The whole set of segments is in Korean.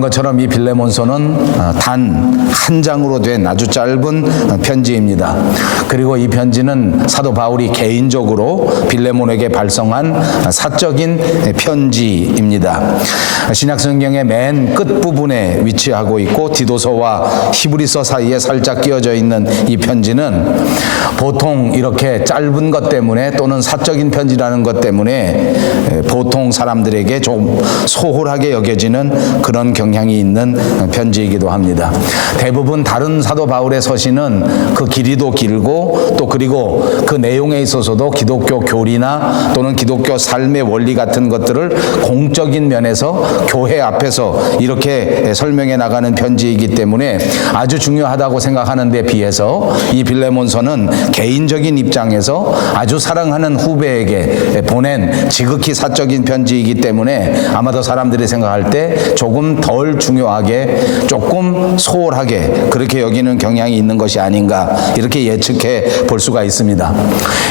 것처럼 이 빌레몬서는 단 한 장으로 된 아주 짧은 편지입니다. 그리고 이 편지는 사도 바울이 개인적으로 빌레몬에게 발송한 사적인 편지입니다. 신약 성경의 맨 끝부분에 위치하고 있고 디도서와 히브리서 사이에 살짝 끼어져 있는 이 편지는 보통 이렇게 짧은 것 때문에 또는 사적인 편지라는 것 때문에 보통 사람들에게 좀 소홀하게 여겨지는 그런 경향이 있는 편지이기도 합니다. 대부분 다른 사도 바울의 서신은 그 길이도 길고 또 그리고 그 내용에 있어서도 기독교 교리나 또는 기독교 삶의 원리 같은 것들을 공적인 면에서 교회 앞에서 이렇게 설명해 나가는 편지이기 때문에 아주 중요하다고 생각하는 데 비해서 이 빌레몬서는 개인적인 입장에서 아주 사랑하는 후배에게 보낸 지극히 사적인 편지이기 때문에 아마도 사람들이 생각할 때 조금 덜 중요하게 조금 소홀하게 그렇게 여기는 경향이 있는 것이 아닌가 이렇게 예측해 볼 수가 있습니다.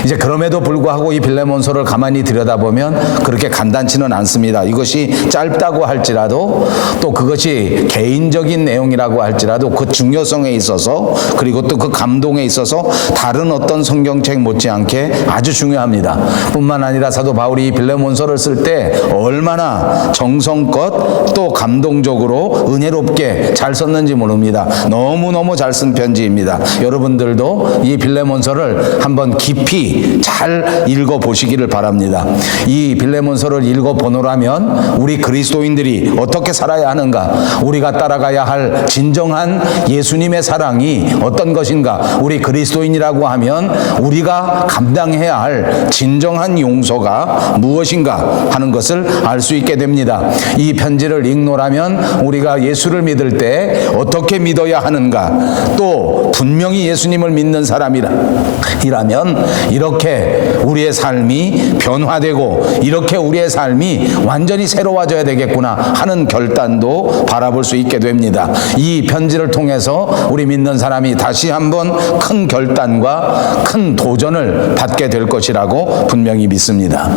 이제 그럼에도 불구하고 이 빌레몬서를 가만히 들여다보면 그렇게 간단치는 않습니다. 이것이 짧다고 할지라도 또 그것이 개인적인 내용이라고 할지라도 그 중요성에 있어서 그리고 또 그 감동에 있어서 다른 어떤 성경책 못지않게 아주 중요합니다. 뿐만 아니라 사도 바울이 이 빌레몬서를 쓸 때 얼마나 정성껏 또 감동적으로 은혜롭게 잘 썼는지 모릅니다. 너무너무 잘 쓴 편지입니다. 여러분들도 이 빌레몬서를 한번 깊이 잘 읽어보시기를 바랍니다. 이 빌레몬서를 읽어보노라면 우리 그리스도인들이 어떻게 살아야 하는가, 우리가 따라가야 할 진정한 예수님의 사랑이 어떤 것인가, 우리 그리스도인이라고 하면 우리가 감당해야 할 진정한 용서가 무엇인가 하는 것을 알 수 있게 됩니다. 이 편지를 읽노라면 우리가 예수를 믿을 때 어떻게 믿어야 하는가, 또 분명히 예수님을 믿는 사람이라면 이렇게 우리의 삶이 변화되고 이렇게 우리의 삶이 완전히 새로워져야 되겠구나 하는 결단도 바라볼 수 있게 됩니다. 이 편지를 통해서 우리 믿는 사람이 다시 한번 큰 결단과 큰 도전을 받게 될 것이라고 분명히 믿습니다.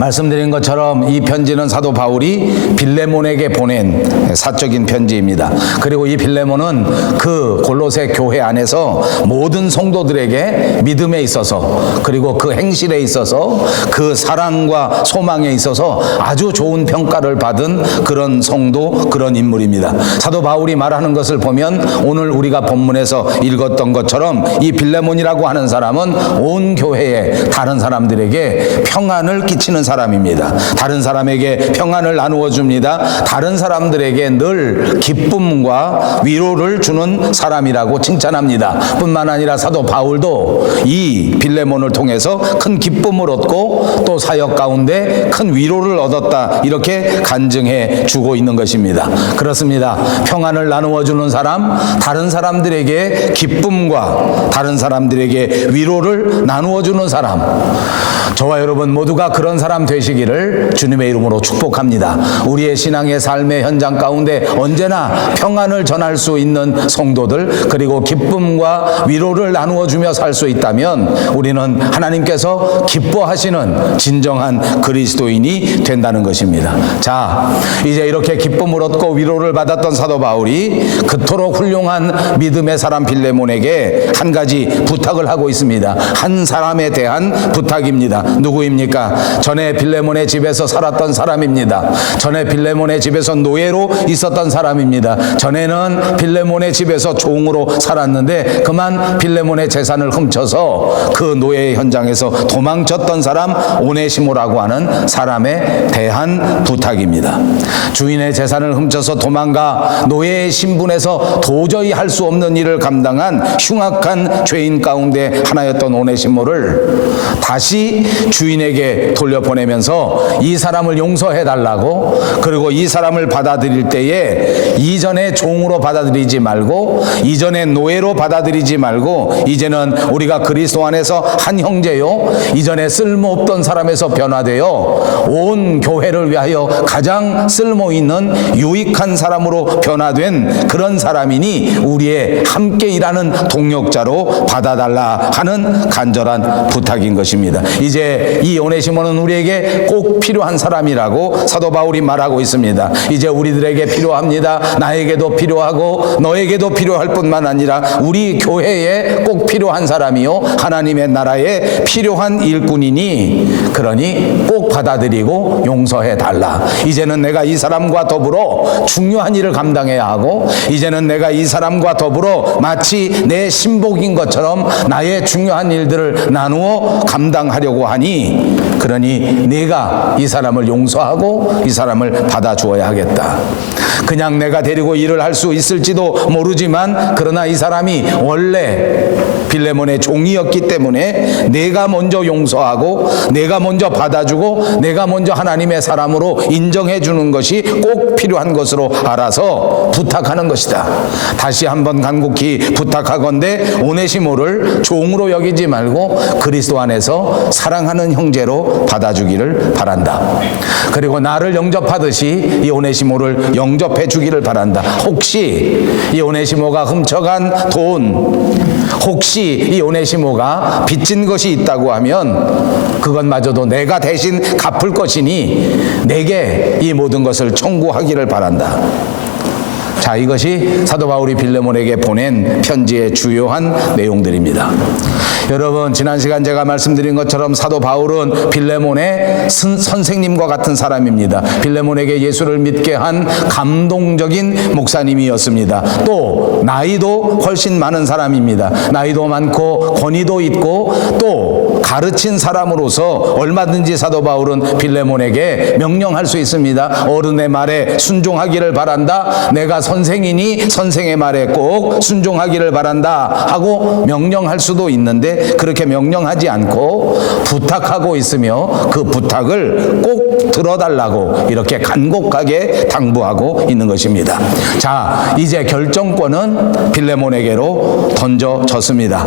말씀드린 것처럼 이 편지는 사도 바울이 빌레몬에게 보낸 사적인 편지입니다. 그리고 이 빌레몬은 그 골로새 교회 안에서 모든 성도들에게 믿음에 있어서 그리고 그 행실에 있어서 그 사랑과 소망에 있어서 아주 좋은 평가를 받은 그런 성도, 그런 인물입니다. 사도 바울이 말하는 것을 보면 오늘 우리가 본문에서 읽었던 것처럼 이 빌레몬이라고 하는 사람은 온 교회에 다른 사람들에게 평안을 끼치는 사람입니다. 다른 사람에게 평안을 나누어 줍니다. 다른 사람들에게 늘 기쁨과 위로를 주는 사람이라고 칭찬합니다. 뿐만 아니라 사도 바울도 이 빌레몬을 통해서 큰 기쁨을 얻고 또 사역 가운데 큰 위로를 얻었다 이렇게 간증해 주고 있는 것입니다. 그렇습니다. 평안을 나누어 주는 사람, 다른 사람들에게 기쁨과 다른 사람들에게 위로를 나누어 주는 사람, 저와 여러분 모두가 그런 사람 되시기를 주님의 이름으로 축복합니다. 우리의 신앙의 삶의 현장 가운데 언제나 평안을 전할 수 있는 성도들, 그리고 기쁨과 위로를 나누어 주며 살 수 있다면 우리는 하나님께서 기뻐하시는 진정한 그리스도인이 된다는 것입니다. 자, 이제 이렇게 기쁨을 얻고 위로를 받았던 사도 바울이 그토록 훌륭한 믿음의 사람 빌레몬에게 한 가지 부탁을 하고 있습니다. 한 사람에 대한 부탁입니다. 누구입니까? 전에 빌레몬의 집에서 살았던 사람입니다. 전에 빌레몬의 집에서 노예로 있었던 사람입니다. 전에는 빌레몬의 집에서 종으로 살았는데 그만 빌레몬의 재산을 훔쳐서 그 노예 현장에서 도망쳤던 사람 오네시모라고 하는 사람에 대한 부탁입니다. 주인의 재산을 훔쳐서 도망가 노예의 신분에서 도저히 할 수 없는 일을 감당한 흉악한 죄인 가운데 하나였던 오네시모를 다시 주인에게 돌려보내면서 이 사람을 용서해달라고, 그리고 이 사람을 받아들일 때에 이전에 종으로 받아들이지 말고 이전에 노예로 받아들이지 말고 이제는 우리가 그리스도 안에서 한 형제요, 이전에 쓸모없던 사람에서 변화되어 온 교회를 위하여 가장 쓸모있는 유익한 사람으로 변화된 그런 사람이니 우리의 함께 일하는 동력자로 받아달라 하는 간절한 부탁인 것입니다. 이제 이 오네시모는 우리에게 우리에게 꼭 필요한 사람이라고 사도 바울이 말하고 있습니다. 이제 우리들에게 필요합니다. 나에게도 필요하고 너에게도 필요할 뿐만 아니라 우리 교회에 꼭 필요한 사람이요 하나님의 나라에 필요한 일꾼이니 그러니 꼭 받아들이고 용서해 달라. 이제는 내가 이 사람과 더불어 중요한 일을 감당해야 하고 이제는 내가 이 사람과 더불어 마치 내 신복인 것처럼 나의 중요한 일들을 나누어 감당하려고 하니 그러니 내가 이 사람을 용서하고 이 사람을 받아주어야 하겠다. 그냥 내가 데리고 일을 할 수 있을지도 모르지만 그러나 이 사람이 원래 빌레몬의 종이었기 때문에 내가 먼저 용서하고 내가 먼저 받아주고 내가 먼저 하나님의 사람으로 인정해 주는 것이 꼭 필요한 것으로 알아서 부탁하는 것이다. 다시 한번 간곡히 부탁하건대 오네시모를 종으로 여기지 말고 그리스도 안에서 사랑하는 형제로 받아주기를 바란다. 그리고 나를 영접하듯이 이 오네시모를 영접해 주기를 바란다. 혹시 이 오네시모가 훔쳐간 돈, 혹시 이 오네시모가 빚진 것이 있다고 하면 그것마저도 내가 대신 갚을 것이니 내게 이 모든 것을 청구하기를 바란다. 자, 이것이 사도 바울이 빌레몬에게 보낸 편지의 주요한 내용들입니다. 여러분, 지난 시간 제가 말씀드린 것처럼 사도 바울은 빌레몬의 선생님과 같은 사람입니다. 빌레몬에게 예수를 믿게 한 감동적인 목사님이었습니다. 또 나이도 훨씬 많은 사람입니다. 나이도 많고 권위도 있고 또 가르친 사람으로서 얼마든지 사도 바울은 빌레몬에게 명령할 수 있습니다. 어른의 말에 순종하기를 바란다. 내가 선생이니 선생의 말에 꼭 순종하기를 바란다 하고 명령할 수도 있는데 그렇게 명령하지 않고 부탁하고 있으며 그 부탁을 꼭 들어달라고 이렇게 간곡하게 당부하고 있는 것입니다. 자, 이제 결정권은 빌레몬에게로 던져졌습니다.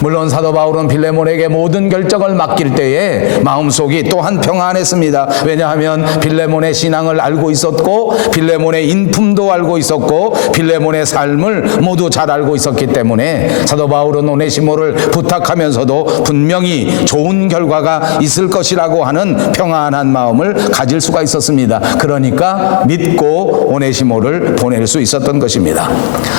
물론 사도 바울은 빌레몬에게 모든 결정을 맡길 때에 마음속이 또한 평안했습니다. 왜냐하면 빌레몬의 신앙을 알고 있었고 빌레몬의 인품도 알고 있었고 빌레몬의 삶을 모두 잘 알고 있었기 때문에 사도 바울은 오네시모를 부탁하면서도 분명히 좋은 결과가 있을 것이라고 하는 평안한 마음을 가질 수가 있었습니다. 그러니까 믿고 오네시모를 보낼 수 있었던 것입니다.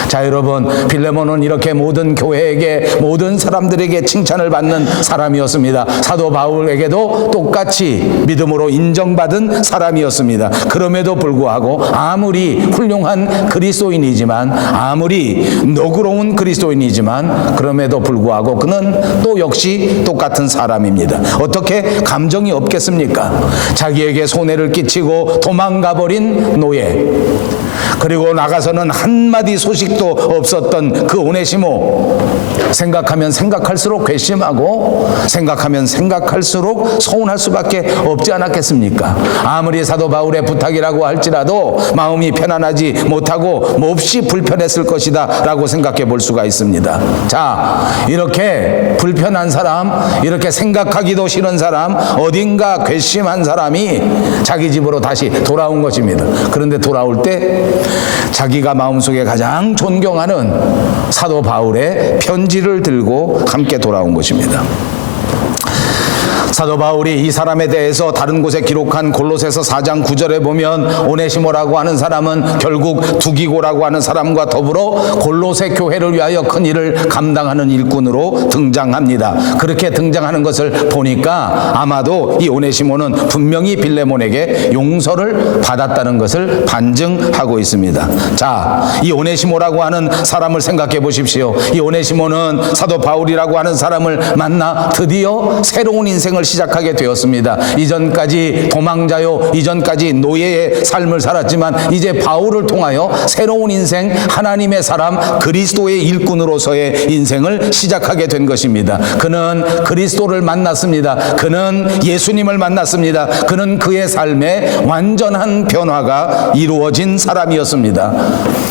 자, 여러분, 빌레몬은 이렇게 모든 교회에게 모든 사람들에게 칭찬을 받는 사람이었습니다. 사도 바울에게도 똑같이 믿음으로 인정받은 사람이었습니다. 그럼에도 불구하고 아무리 훌륭한 그리스도인이지만 아무리 너그러운 그리스도인이지만 그럼에도 불구하고 그는 또 역시 똑같은 사람입니다. 어떻게 감정이 없겠습니까? 자기에게 손해를 끼치고 도망가버린 노예, 그리고 나가서는 한마디 소식도 없었던 그 오네시모, 생각하면 생각할수록 괘씸하고 생각하면 생각할수록 서운할 수밖에 없지 않았겠습니까? 아무리 사도 바울의 부탁이라고 할지라도 마음이 편안하지 못하고 몹시 불편했을 것이다 라고 생각해 볼 수가 있습니다. 자, 이렇게 불편한 사람, 이렇게 생각하기도 싫은 사람, 어딘가 괘씸한 사람이 자기 집으로 다시 돌아온 것입니다. 그런데 돌아올 때 자기가 마음속에 가장 존경하는 사도 바울의 편지를 들고 함께 돌아온 것입니다. 사도 바울이 이 사람에 대해서 다른 곳에 기록한 골로새서 4장 9절에 보면 오네시모라고 하는 사람은 결국 두기고라고 하는 사람과 더불어 골로새 교회를 위하여 큰 일을 감당하는 일꾼으로 등장합니다. 그렇게 등장하는 것을 보니까 아마도 이 오네시모는 분명히 빌레몬에게 용서를 받았다는 것을 반증하고 있습니다. 자, 이 오네시모라고 하는 사람을 생각해 보십시오. 이 오네시모는 사도 바울이라고 하는 사람을 만나 드디어 새로운 인생을 시작하게 되었습니다. 이전까지 도망자요, 이전까지 노예의 삶을 살았지만 이제 바울을 통하여 새로운 인생, 하나님의 사람, 그리스도의 일꾼으로서의 인생을 시작하게 된 것입니다. 그는 그리스도를 만났습니다. 그는 예수님을 만났습니다. 그는 그의 삶에 완전한 변화가 이루어진 사람이었습니다.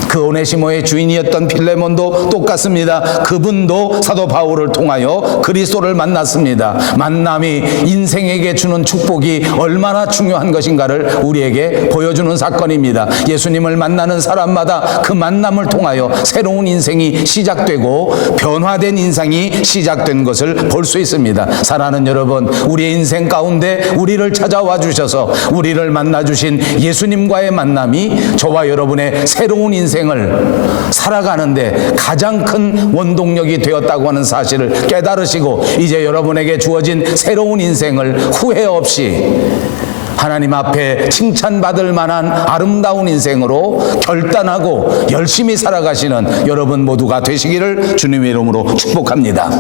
그 오네시모의 주인이었던 빌레몬도 똑같습니다. 그분도 사도 바울을 통하여 그리스도를 만났습니다. 만남이 인생에게 주는 축복이 얼마나 중요한 것인가를 우리에게 보여주는 사건입니다. 예수님을 만나는 사람마다 그 만남을 통하여 새로운 인생이 시작되고 변화된 인생이 시작된 것을 볼 수 있습니다. 사랑하는 여러분, 우리의 인생 가운데 우리를 찾아와 주셔서 우리를 만나 주신 예수님과의 만남이 저와 여러분의 새로운 인생을 살아가는데 가장 큰 원동력이 되었다고 하는 사실을 깨달으시고 이제 여러분에게 주어진 새로운 인생을 후회 없이 하나님 앞에 칭찬받을 만한 아름다운 인생으로 결단하고 열심히 살아가시는 여러분 모두가 되시기를 주님의 이름으로 축복합니다.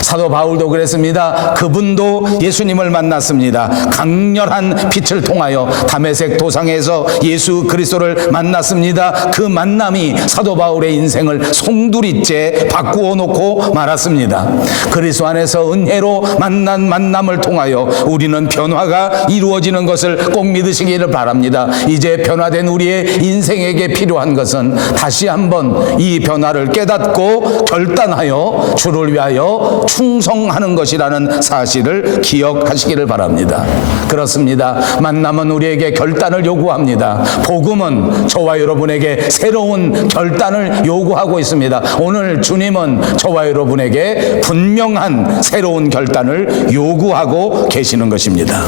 사도 바울도 그랬습니다. 그분도 예수님을 만났습니다. 강렬한 빛을 통하여 다메섹 도상에서 예수 그리스도를 만났습니다. 그 만남이 사도 바울의 인생을 송두리째 바꾸어 놓고 말았습니다. 그리스도 안에서 은혜로 만난 만남을 통하여 우리는 변화가 이루어지는 것을 꼭 믿으시기를 바랍니다. 이제 변화된 우리의 인생에게 필요한 것은 다시 한번 이 변화를 깨닫고 결단하여 주를 위하여 충성하는 것이라는 사실을 기억하시기를 바랍니다. 그렇습니다. 만남은 우리에게 결단을 요구합니다. 복음은 저와 여러분에게 새로운 결단을 요구하고 있습니다. 오늘 주님은 저와 여러분에게 분명한 새로운 결단을 요구하고 계시는 것입니다.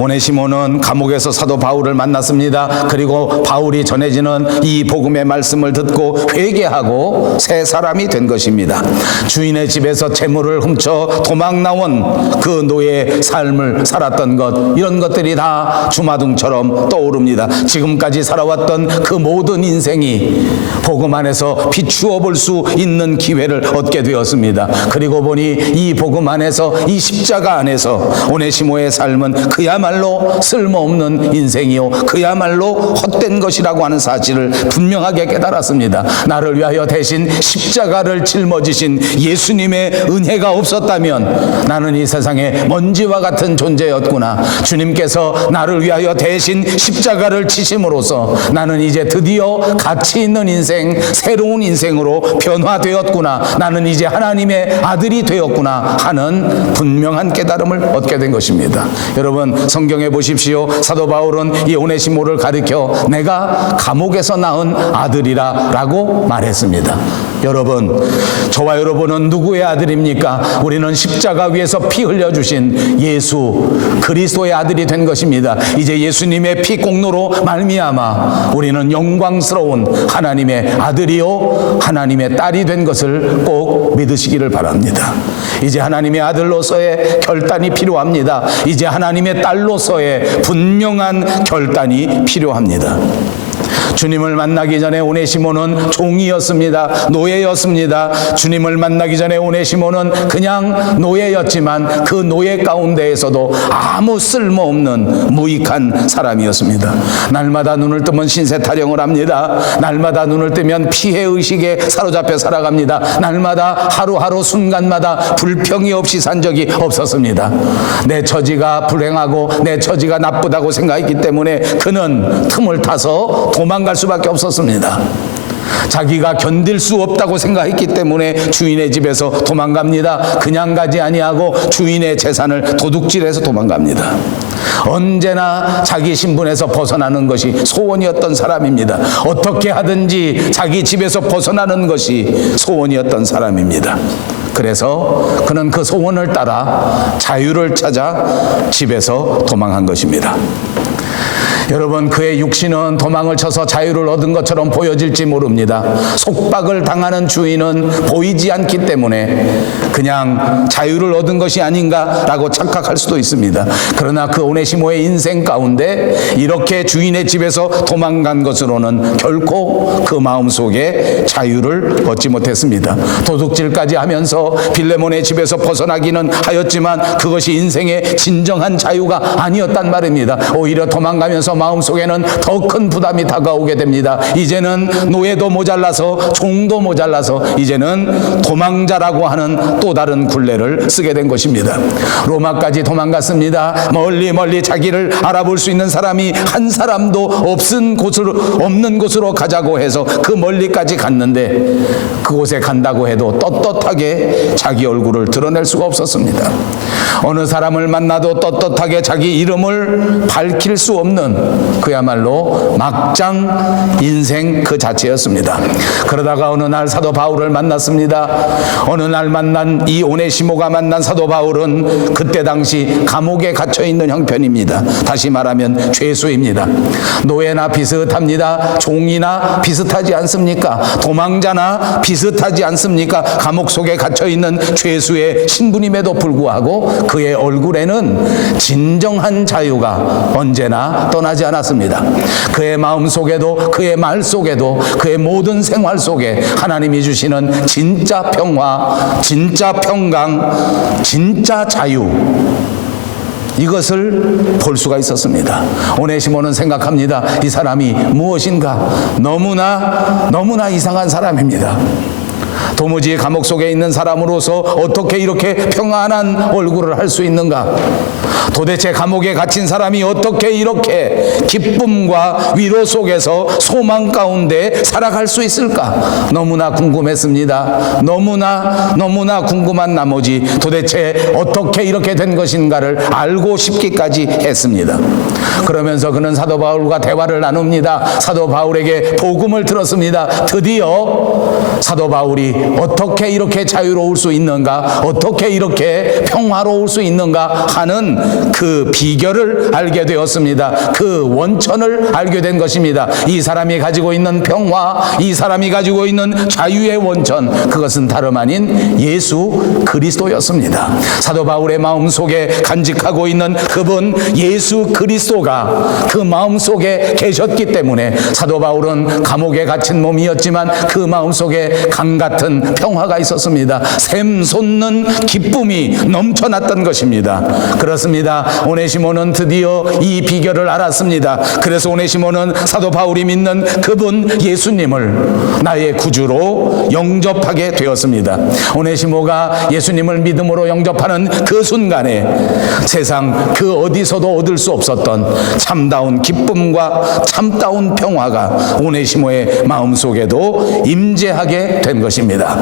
오네시모는 감옥에서 사도 바울을 만났습니다. 그리고 바울이 전해지는 이 복음의 말씀을 듣고 회개하고 새 사람이 된 것입니다. 주인의 집에서 재물을 훔쳐 도망 나온 그 노예의 삶을 살았던 것, 이런 것들이 다 주마등처럼 떠오릅니다. 지금까지 살아왔던 그 모든 인생이 복음 안에서 비추어 볼 수 있는 기회를 얻게 되었습니다. 그리고 보니 이 복음 안에서, 이 십자가 안에서 오네시모의 삶은 그야말로 쓸모없는 인생이요, 그야말로 헛된 것이라고 하는 사실을 분명하게 깨달았습니다. 나를 위하여 대신 십자가를 짊어지신 예수님의 은혜가 없었다면 나는 이 세상에 먼지와 같은 존재였구나. 주님께서 나를 위하여 대신 십자가를 지심으로써 나는 이제 드디어 가치 있는 인생, 새로운 인생으로 변화되었구나. 나는 이제 하나님의 아들이 되었구나 하는 분명한 깨달음을 얻게 된 것입니다. 여러분, 성경에 보십시오. 사도 바울은 이 오네시모를 가리켜 내가 감옥에서 낳은 아들이라 라고 말했습니다. 여러분, 저와 여러분은 누구의 아들입니까? 우리는 십자가 위에서 피 흘려주신 예수 그리스도의 아들이 된 것입니다. 이제 예수님의 피 공로로 말미암아 우리는 영광스러운 하나님의 아들이요 하나님의 딸이 된 것을 꼭 믿으시기를 바랍니다. 이제 하나님의 아들로서의 결단이 필요합니다. 이제 하나님의 딸로서의 분명한 결단이 필요합니다. 주님을 만나기 전에 오네시모는 종이었습니다. 노예였습니다. 주님을 만나기 전에 오네시모는 그냥 노예였지만 그 노예 가운데에서도 아무 쓸모없는 무익한 사람이었습니다. 날마다 눈을 뜨면 신세 타령을 합니다. 날마다 눈을 뜨면 피해의식에 사로잡혀 살아갑니다. 날마다 하루하루 순간마다 불평이 없이 산 적이 없었습니다. 내 처지가 불행하고 내 처지가 나쁘다고 생각했기 때문에 그는 틈을 타서 도망갈 수밖에 없었습니다. 자기가 견딜 수 없다고 생각했기 때문에 주인의 집에서 도망갑니다. 그냥 가지 아니하고 주인의 재산을 도둑질해서 도망갑니다. 언제나 자기 신분에서 벗어나는 것이 소원이었던 사람입니다. 어떻게 하든지 자기 집에서 벗어나는 것이 소원이었던 사람입니다. 그래서 그는 그 소원을 따라 자유를 찾아 집에서 도망한 것입니다. 여러분, 그의 육신은 도망을 쳐서 자유를 얻은 것처럼 보여질지 모릅니다. 속박을 당하는 주인은 보이지 않기 때문에 그냥 자유를 얻은 것이 아닌가라고 착각할 수도 있습니다. 그러나 그 오네시모의 인생 가운데 이렇게 주인의 집에서 도망간 것으로는 결코 그 마음속에 자유를 얻지 못했습니다. 도둑질까지 하면서 빌레몬의 집에서 벗어나기는 하였지만 그것이 인생의 진정한 자유가 아니었단 말입니다. 오히려 도망가면서 마음속에는 더 큰 부담이 다가오게 됩니다. 이제는 노예도 모자라서 종도 모자라서 이제는 도망자라고 하는 또 다른 굴레를 쓰게 된 것입니다. 로마까지 도망갔습니다. 멀리 자기를 알아볼 수 있는 사람이 한 사람도 없는 곳으로 가자고 해서 그 멀리까지 갔는데 그곳에 간다고 해도 떳떳하게 자기 얼굴을 드러낼 수가 없었습니다. 어느 사람을 만나도 떳떳하게 자기 이름을 밝힐 수 없는 그야말로 막장 인생 그 자체였습니다. 그러다가 어느 날 사도 바울을 만났습니다. 어느 날 만난 이 오네시모가 만난 사도 바울은 그때 당시 감옥에 갇혀 있는 형편입니다. 다시 말하면 죄수입니다. 노예나 비슷합니다. 종이나 비슷하지 않습니까? 도망자나 비슷하지 않습니까? 감옥 속에 갇혀 있는 죄수의 신분임에도 불구하고 그의 얼굴에는 진정한 자유가 언제나 떠나지 않았습니다. 그의 마음 속에도 그의 말 속에도 그의 모든 생활 속에 하나님이 주시는 진짜 평화, 진짜 평강, 진짜 자유, 이것을 볼 수가 있었습니다. 오네시모는 생각합니다. 이 사람이 무엇인가 너무나 이상한 사람입니다. 도무지 감옥 속에 있는 사람으로서 어떻게 이렇게 평안한 얼굴을 할 수 있는가? 도대체 감옥에 갇힌 사람이 어떻게 이렇게 기쁨과 위로 속에서 소망 가운데 살아갈 수 있을까? 너무나 궁금했습니다. 너무나 궁금한 나머지 도대체 어떻게 이렇게 된 것인가를 알고 싶기까지 했습니다. 그러면서 그는 사도 바울과 대화를 나눕니다. 사도 바울에게 복음을 들었습니다. 드디어 사도 바울이 어떻게 이렇게 자유로울 수 있는가, 어떻게 이렇게 평화로울 수 있는가 하는 그 비결을 알게 되었습니다. 그 원천을 알게 된 것입니다. 이 사람이 가지고 있는 평화, 이 사람이 가지고 있는 자유의 원천, 그것은 다름 아닌 예수 그리스도였습니다. 사도 바울의 마음속에 간직하고 있는 그분 예수 그리스도가 그 마음속에 계셨기 때문에 사도 바울은 감옥에 갇힌 몸이었지만 그 마음속에 강같은 평화가 있었습니다. 샘솟는 기쁨이 넘쳐났던 것입니다. 그렇습니다. 오네시모는 드디어 이 비결을 알았습니다. 그래서 오네시모는 사도 바울이 믿는 그분 예수님을 나의 구주로 영접하게 되었습니다. 오네시모가 예수님을 믿음으로 영접하는 그 순간에 세상 그 어디서도 얻을 수 없었던 참다운 기쁨과 참다운 평화가 오네시모의 마음속에도 임재하게 된 것입니다.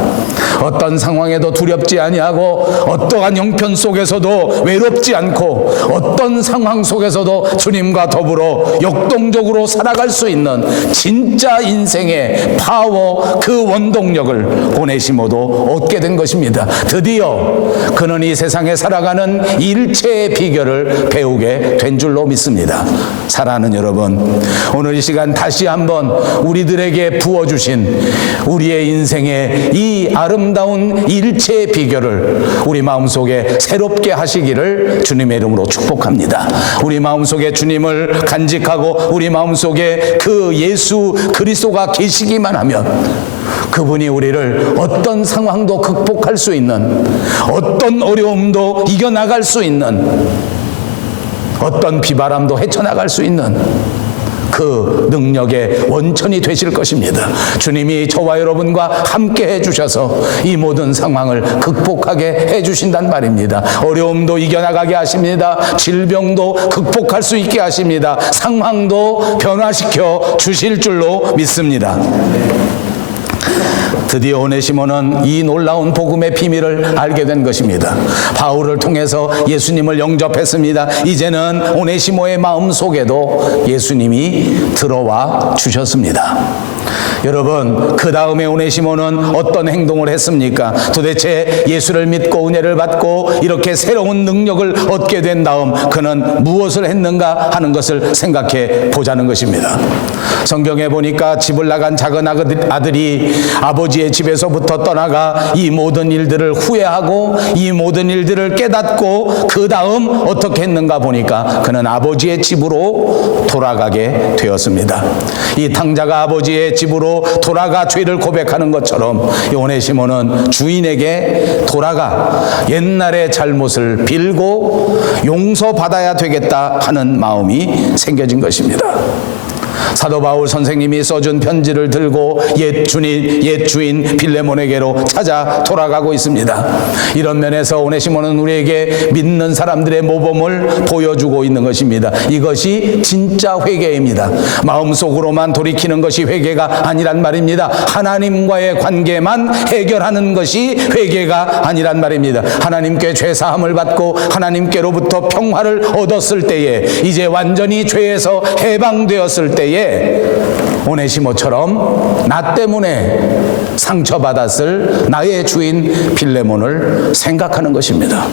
어떤 상황에도 두렵지 아니하고 어떠한 형편 속에서도 외롭지 않고 어떤 상황 속에서도 주님과 더불어 역동적으로 살아갈 수 있는 진짜 인생의 파워, 그 원동력을 오네시모도 얻게 된 것입니다. 드디어 그는 이 세상에 살아가는 일체의 비결을 배우게 된 줄로 믿습니다. 사랑하는 여러분, 오늘 이 시간 다시 한번 우리들에게 부어주신 우리의 인생의 이 아름다운 일체의 비결을 우리 마음속에 새롭게 하시기를 주님의 이름으로 축복합니다. 우리 마음속에 주님을 간직하고 우리 마음속에 그 예수 그리스도가 계시기만 하면 그분이 우리를 어떤 상황도 극복할 수 있는, 어떤 어려움도 이겨나갈 수 있는, 어떤 비바람도 헤쳐나갈 수 있는 그 능력의 원천이 되실 것입니다. 주님이 저와 여러분과 함께 해주셔서 이 모든 상황을 극복하게 해주신단 말입니다. 어려움도 이겨나가게 하십니다. 질병도 극복할 수 있게 하십니다. 상황도 변화시켜 주실 줄로 믿습니다. 드디어 오네시모는 이 놀라운 복음의 비밀을 알게 된 것입니다. 바울을 통해서 예수님을 영접했습니다. 이제는 오네시모의 마음 속에도 예수님이 들어와 주셨습니다. 여러분, 그 다음에 오네시모는 어떤 행동을 했습니까? 도대체 예수를 믿고 은혜를 받고 이렇게 새로운 능력을 얻게 된 다음 그는 무엇을 했는가 하는 것을 생각해 보자는 것입니다. 성경에 보니까 집을 나간 작은 아들이 아버지의 집에서부터 떠나가 이 모든 일들을 후회하고 이 모든 일들을 깨닫고 그 다음 어떻게 했는가 보니까 그는 아버지의 집으로 돌아가게 되었습니다. 이 탕자가 아버지의 집으로 돌아가 죄를 고백하는 것처럼 이 오네시모는 주인에게 돌아가 옛날의 잘못을 빌고 용서받아야 되겠다 하는 마음이 생겨진 것입니다. 사도 바울 선생님이 써준 편지를 들고 옛 주인 빌레몬에게로 찾아 돌아가고 있습니다. 이런 면에서 오네시모는 우리에게 믿는 사람들의 모범을 보여주고 있는 것입니다. 이것이 진짜 회개입니다. 마음속으로만 돌이키는 것이 회개가 아니란 말입니다. 하나님과의 관계만 해결하는 것이 회개가 아니란 말입니다. 하나님께 죄사함을 받고 하나님께로부터 평화를 얻었을 때에, 이제 완전히 죄에서 해방되었을 때에 오네시모처럼 나 때문에 상처받았을 나의 주인 빌레몬을 생각하는 것입니다.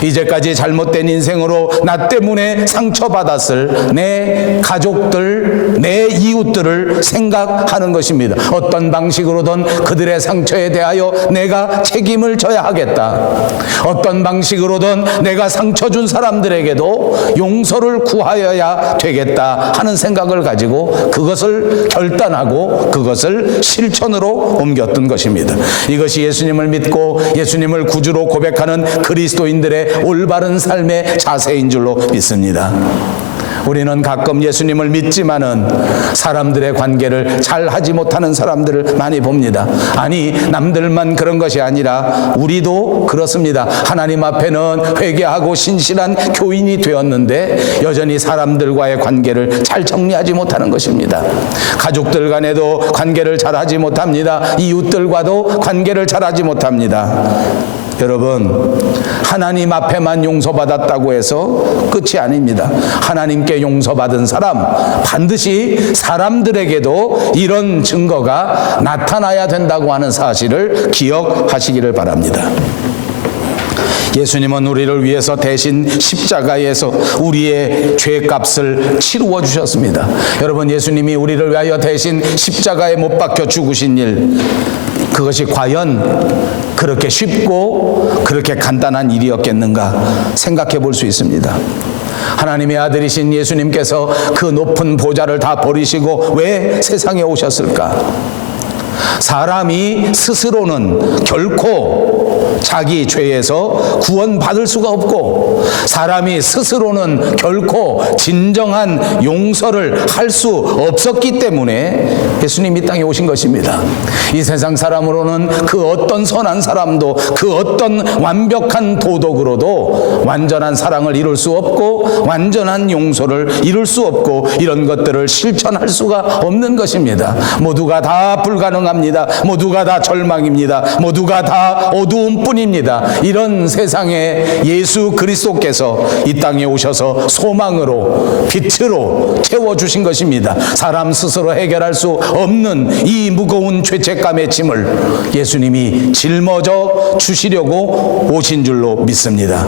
이제까지 잘못된 인생으로 나 때문에 상처받았을 내 가족들, 내 이웃들을 생각하는 것입니다. 어떤 방식으로든 그들의 상처에 대하여 내가 책임을 져야 하겠다. 어떤 방식으로든 내가 상처 준 사람들에게도 용서를 구하여야 되겠다 하는 생각을 가지고 그것을 결단하고 그것을 실천으로 옮겼던 것입니다. 이것이 예수님을 믿고 예수님을 구주로 고백하는 그리스도인들의 올바른 삶의 자세인 줄로 믿습니다. 우리는 가끔 예수님을 믿지만은 사람들의 관계를 잘 하지 못하는 사람들을 많이 봅니다. 아니, 남들만 그런 것이 아니라 우리도 그렇습니다. 하나님 앞에는 회개하고 신실한 교인이 되었는데 여전히 사람들과의 관계를 잘 정리하지 못하는 것입니다. 가족들 간에도 관계를 잘 하지 못합니다. 이웃들과도 관계를 잘 하지 못합니다. 여러분, 하나님 앞에만 용서받았다고 해서 끝이 아닙니다. 하나님께 용서받은 사람, 반드시 사람들에게도 이런 증거가 나타나야 된다고 하는 사실을 기억하시기를 바랍니다. 예수님은 우리를 위해서 대신 십자가에서 우리의 죄값을 치루어 주셨습니다. 여러분, 예수님이 우리를 위하여 대신 십자가에 못 박혀 죽으신 일, 그것이 과연 그렇게 쉽고 그렇게 간단한 일이었겠는가 생각해 볼 수 있습니다. 하나님의 아들이신 예수님께서 그 높은 보좌를 다 버리시고 왜 세상에 오셨을까? 사람이 스스로는 결코 자기 죄에서 구원받을 수가 없고, 사람이 스스로는 결코 진정한 용서를 할 수 없었기 때문에 예수님이 땅에 오신 것입니다. 이 세상 사람으로는 그 어떤 선한 사람도, 그 어떤 완벽한 도덕으로도 완전한 사랑을 이룰 수 없고 완전한 용서를 이룰 수 없고 이런 것들을 실천할 수가 없는 것입니다. 모두가 다 불가능합니다. 모두가 다 절망입니다. 모두가 다 어두움 뿐입니다. 이런 세상에 예수 그리스도께서 이 땅에 오셔서 소망으로, 빛으로 채워주신 것입니다. 사람 스스로 해결할 수 없는 이 무거운 죄책감의 짐을 예수님이 짊어져 주시려고 오신 줄로 믿습니다.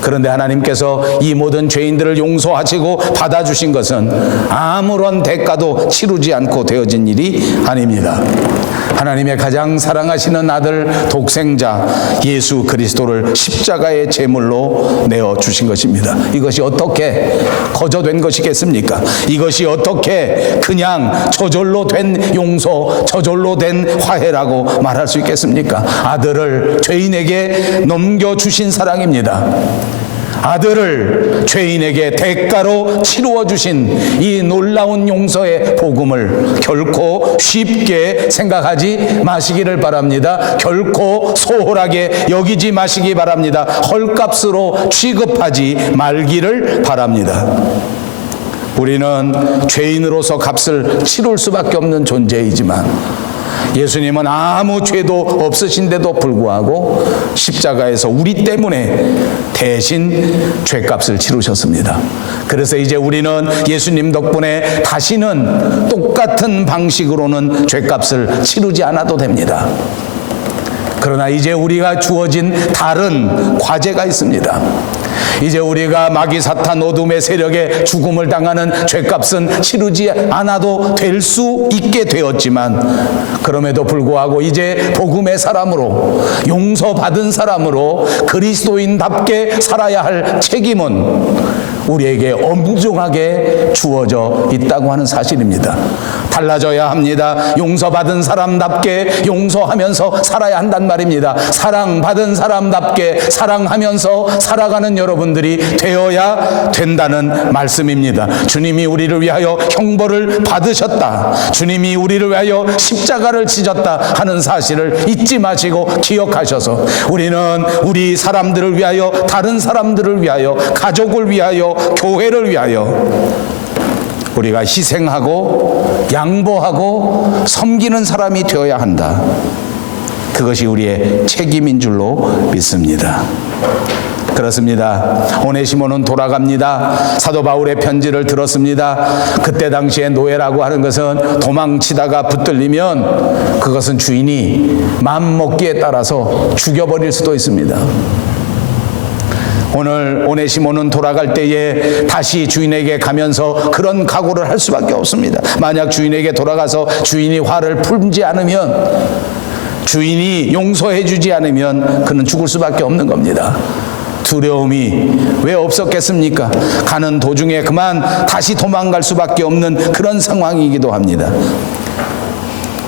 그런데 하나님께서 이 모든 죄인들을 용서하시고 받아주신 것은 아무런 대가도 치르지 않고 되어진 일이 아닙니다. 하나님의 가장 사랑하시는 아들 독생자 예수 그리스도를 십자가의 제물로 내어주신 것입니다. 이것이 어떻게 거저된 것이겠습니까? 이것이 어떻게 그냥 저절로 된 용서, 저절로 된 화해라고 말할 수 있겠습니까? 아들을 죄인에게 넘겨주신 사랑입니다. 아들을 죄인에게 대가로 치루어 주신 이 놀라운 용서의 복음을 결코 쉽게 생각하지 마시기를 바랍니다. 결코 소홀하게 여기지 마시기 바랍니다. 헐값으로 취급하지 말기를 바랍니다. 우리는 죄인으로서 값을 치룰 수밖에 없는 존재이지만 예수님은 아무 죄도 없으신데도 불구하고 십자가에서 우리 때문에 대신 죄값을 치르셨습니다. 그래서 이제 우리는 예수님 덕분에 다시는 똑같은 방식으로는 죄값을 치르지 않아도 됩니다. 그러나 이제 우리가 주어진 다른 과제가 있습니다. 이제 우리가 마귀 사탄 어둠의 세력에 죽음을 당하는 죄값은 치르지 않아도 될 수 있게 되었지만, 그럼에도 불구하고 이제 복음의 사람으로, 용서받은 사람으로 그리스도인답게 살아야 할 책임은 우리에게 엄중하게 주어져 있다고 하는 사실입니다. 달라져야 합니다. 용서받은 사람답게 용서하면서 살아야 한단 말입니다. 사랑받은 사람답게 사랑하면서 살아가는 여러분들이 되어야 된다는 말씀입니다. 주님이 우리를 위하여 형벌을 받으셨다, 주님이 우리를 위하여 십자가를 지셨다 하는 사실을 잊지 마시고 기억하셔서, 우리는 우리 사람들을 위하여, 다른 사람들을 위하여, 가족을 위하여, 교회를 위하여 우리가 희생하고 양보하고 섬기는 사람이 되어야 한다. 그것이 우리의 책임인 줄로 믿습니다. 그렇습니다. 오네시모는 돌아갑니다. 사도 바울의 편지를 들었습니다. 그때 당시에 노예라고 하는 것은 도망치다가 붙들리면 그것은 주인이 마음먹기에 따라서 죽여버릴 수도 있습니다. 오늘 오네시모는 돌아갈 때에 다시 주인에게 가면서 그런 각오를 할 수밖에 없습니다. 만약 주인에게 돌아가서 주인이 화를 풀지 않으면, 주인이 용서해 주지 않으면 그는 죽을 수밖에 없는 겁니다. 두려움이 왜 없었겠습니까? 가는 도중에 그만 다시 도망갈 수밖에 없는 그런 상황이기도 합니다.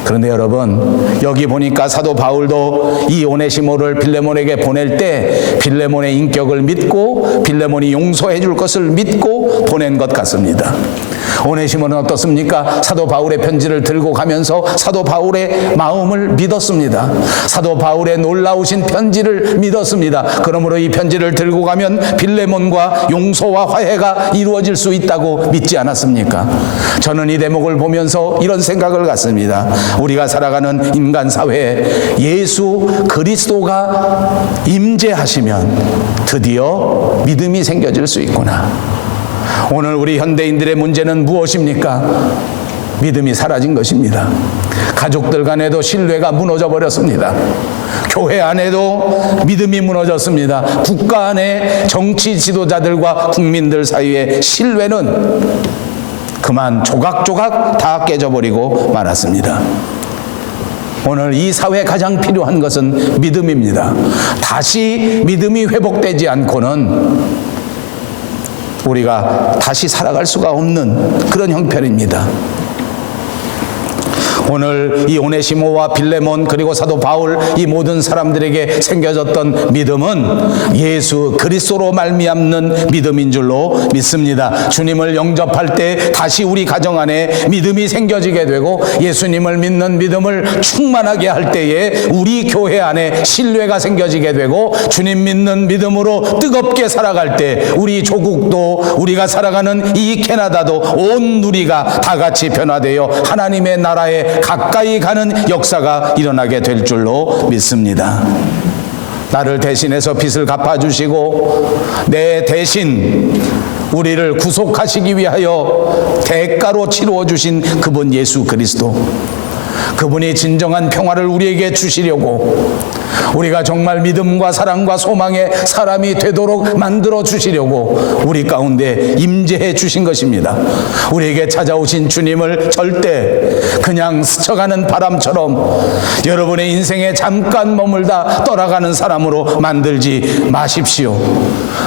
그런데 여러분, 여기 보니까 사도 바울도 이 오네시모를 빌레몬에게 보낼 때 빌레몬의 인격을 믿고 빌레몬이 용서해 줄 것을 믿고 보낸 것 같습니다. 오네시모는 어떻습니까? 사도 바울의 편지를 들고 가면서 사도 바울의 마음을 믿었습니다. 사도 바울의 놀라우신 편지를 믿었습니다. 그러므로 이 편지를 들고 가면 빌레몬과 용서와 화해가 이루어질 수 있다고 믿지 않았습니까? 저는 이 대목을 보면서 이런 생각을 갖습니다. 우리가 살아가는 인간 사회에 예수 그리스도가 임재하시면 드디어 믿음이 생겨질 수 있구나. 오늘 우리 현대인들의 문제는 무엇입니까? 믿음이 사라진 것입니다. 가족들 간에도 신뢰가 무너져 버렸습니다. 교회 안에도 믿음이 무너졌습니다. 국가 안에 정치 지도자들과 국민들 사이의 신뢰는 그만 조각조각 다 깨져버리고 말았습니다. 오늘 이 사회에 가장 필요한 것은 믿음입니다. 다시 믿음이 회복되지 않고는 우리가 다시 살아갈 수가 없는 그런 형편입니다. 오늘 이 오네시모와 빌레몬 그리고 사도 바울, 이 모든 사람들에게 생겨졌던 믿음은 예수 그리스도로 말미암는 믿음인 줄로 믿습니다. 주님을 영접할 때 다시 우리 가정 안에 믿음이 생겨지게 되고, 예수님을 믿는 믿음을 충만하게 할 때에 우리 교회 안에 신뢰가 생겨지게 되고, 주님 믿는 믿음으로 뜨겁게 살아갈 때 우리 조국도, 우리가 살아가는 이 캐나다도 온 누리가 다 같이 변화되어 하나님의 나라에 가까이 가는 역사가 일어나게 될 줄로 믿습니다. 나를 대신해서 빚을 갚아주시고 내 대신 우리를 구속하시기 위하여 대가로 치루어 주신 그분 예수 그리스도, 그분이 진정한 평화를 우리에게 주시려고, 우리가 정말 믿음과 사랑과 소망의 사람이 되도록 만들어 주시려고 우리 가운데 임재해 주신 것입니다. 우리에게 찾아오신 주님을 절대 그냥 스쳐가는 바람처럼 여러분의 인생에 잠깐 머물다 떠나가는 사람으로 만들지 마십시오.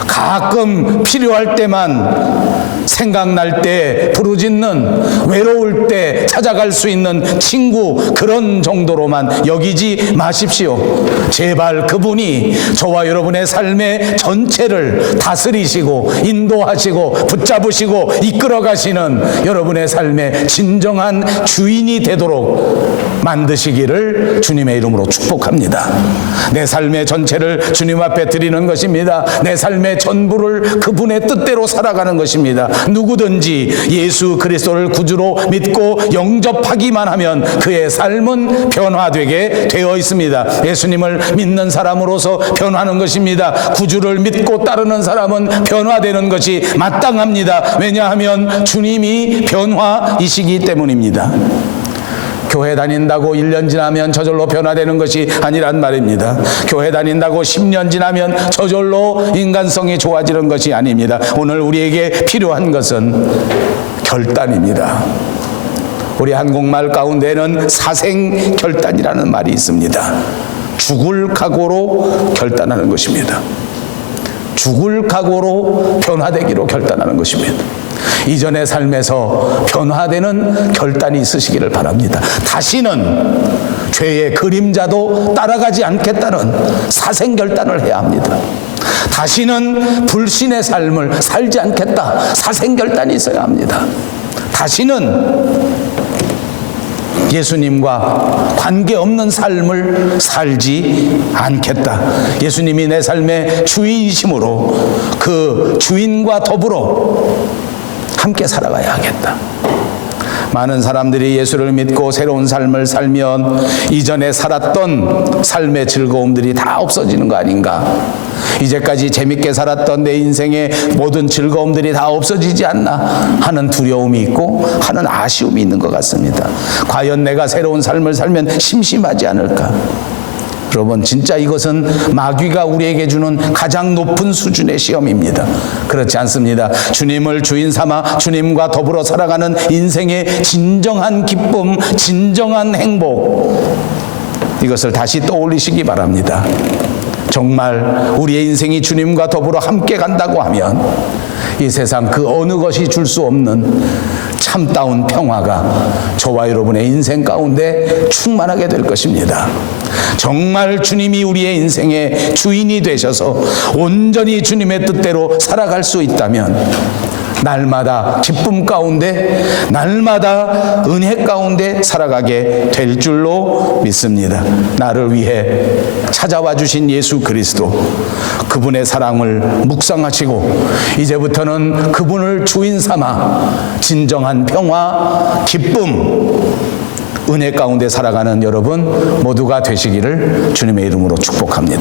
가끔 필요할 때만, 생각날 때 부르짖는, 외로울 때 찾아갈 수 있는 친구, 그런 정도로만 여기지 마십시오. 제발 그분이 저와 여러분의 삶의 전체를 다스리시고 인도하시고 붙잡으시고 이끌어 가시는 여러분의 삶의 진정한 주인이 되도록 만드시기를 주님의 이름으로 축복합니다. 내 삶의 전체를 주님 앞에 드리는 것입니다. 내 삶의 전부를 그분의 뜻대로 살아가는 것입니다. 누구든지 예수 그리스도를 구주로 믿고 영접하기만 하면 그의 삶은 변화되게 되어 있습니다. 예수님을 믿는 사람으로서 변하는 것입니다. 구주를 믿고 따르는 사람은 변화되는 것이 마땅합니다. 왜냐하면 주님이 변화이시기 때문입니다. 교회 다닌다고 1년 지나면 저절로 변화되는 것이 아니란 말입니다. 교회 다닌다고 10년 지나면 저절로 인간성이 좋아지는 것이 아닙니다. 오늘 우리에게 필요한 것은 결단입니다. 우리 한국말 가운데는 사생결단이라는 말이 있습니다. 죽을 각오로 결단하는 것입니다. 죽을 각오로 변화되기로 결단하는 것입니다. 이전의 삶에서 변화되는 결단이 있으시기를 바랍니다. 다시는 죄의 그림자도 따라가지 않겠다는 사생결단을 해야 합니다. 다시는 불신의 삶을 살지 않겠다, 사생결단이 있어야 합니다. 다시는 예수님과 관계없는 삶을 살지 않겠다. 예수님이 내 삶의 주인이심으로 그 주인과 더불어 함께 살아가야 하겠다. 많은 사람들이 예수를 믿고 새로운 삶을 살면 이전에 살았던 삶의 즐거움들이 다 없어지는 거 아닌가? 이제까지 재밌게 살았던 내 인생의 모든 즐거움들이 다 없어지지 않나 하는 두려움이 있고 하는 아쉬움이 있는 것 같습니다. 과연 내가 새로운 삶을 살면 심심하지 않을까? 여러분, 진짜 이것은 마귀가 우리에게 주는 가장 높은 수준의 시험입니다. 그렇지 않습니다. 주님을 주인 삼아 주님과 더불어 살아가는 인생의 진정한 기쁨, 진정한 행복, 이것을 다시 떠올리시기 바랍니다. 정말 우리의 인생이 주님과 더불어 함께 간다고 하면 이 세상 그 어느 것이 줄 수 없는 참다운 평화가 저와 여러분의 인생 가운데 충만하게 될 것입니다. 정말 주님이 우리의 인생의 주인이 되셔서 온전히 주님의 뜻대로 살아갈 수 있다면 날마다 기쁨 가운데, 날마다 은혜 가운데 살아가게 될 줄로 믿습니다. 나를 위해 찾아와 주신 예수 그리스도, 그분의 사랑을 묵상하시고 이제부터는 그분을 주인 삼아 진정한 평화, 기쁨, 은혜 가운데 살아가는 여러분 모두가 되시기를 주님의 이름으로 축복합니다.